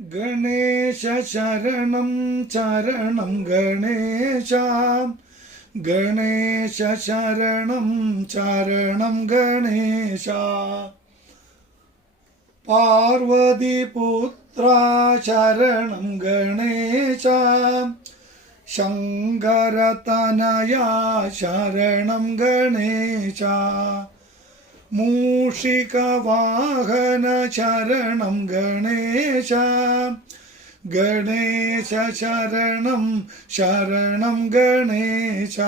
ഗണേശ ശരണം ചരണം ഗണേശ. ഗണേശ ശരണം ചരണം ഗണേശ. പാർവതിപുത്ര ശരണം ഗണേശ. ശങ്കരതനയ ശരണം ഗണേശ. മൂഷികവാഹന ശരണം ഗണേശ. ഗണേശ ശരണം ശരണം ഗണേശ.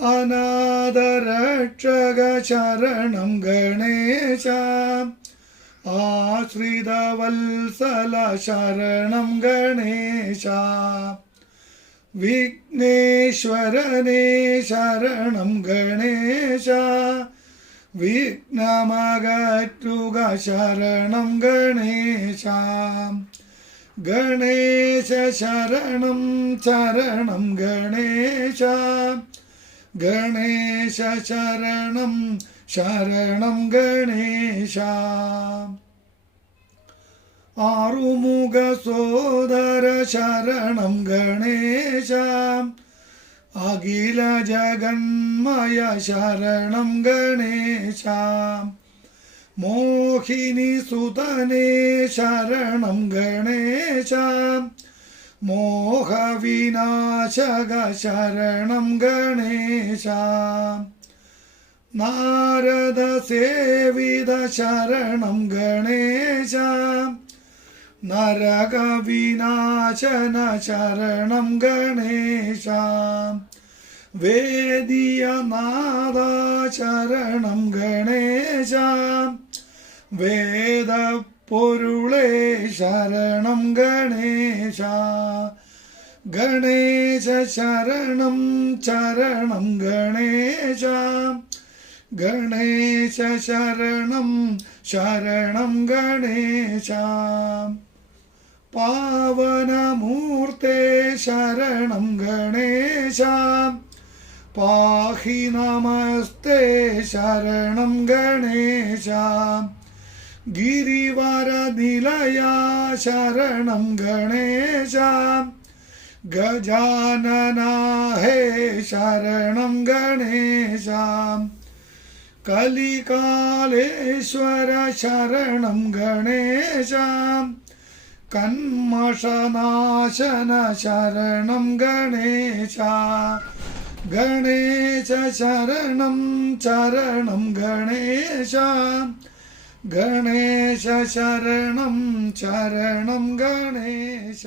അനാഥരക്ഷക ശരണം ഗണേശ. ആശ്രിതവത്സല ശരണം ഗണേശ. വിഘ്നേശ്വരനേ ശരണം ഗണേശ. വിഘ്നമകറ്റുക ശരണം ഗണേശ. ഗണേശ ശരണം ശരണം ഗണേശ. ഗണേശ ശരണം ശരണം ഗണേശ. ആറുമുഖ സോദര ശരണം ഗണേശ. അഖില ജഗന്മയ ശരണം ഗണേശ. മോഹിനി സുതനേ ശരണം ഗണേശ. മോഹവിനാശക ശരണം ഗണേശ. നാരദ സേവിത ശരണം ഗണേശ. നരകവിനാശന ശരണം ഗണേശ. വേദിയനാഥ ശരണം ഗണേശ. വേദപ്പൊരുളേ ശരണം ഗണേശ. ഗണേശ ശരണം ശരണം ഗണേശ. ഗണേശ ശരണം ശരണം ഗണേശ. പാവനമൂർത്തേ ശരണം ഗണേശ. പാഹി നമസ്തേ ശരണം ഗണേശ. ഗിരിവരനിലയ ശരണം ഗണേശ. ഗജാനന ഹേ ശരണം ഗണേശ. കലികാലേശ്വര ശരണം ഗണേശ. കന്മഷനാശന ശരണം ഗണേശ. ഗണേശ ശരണം ശരണം ഗണേശ. ഗണേശ ശരണം ശരണം ഗണേശ.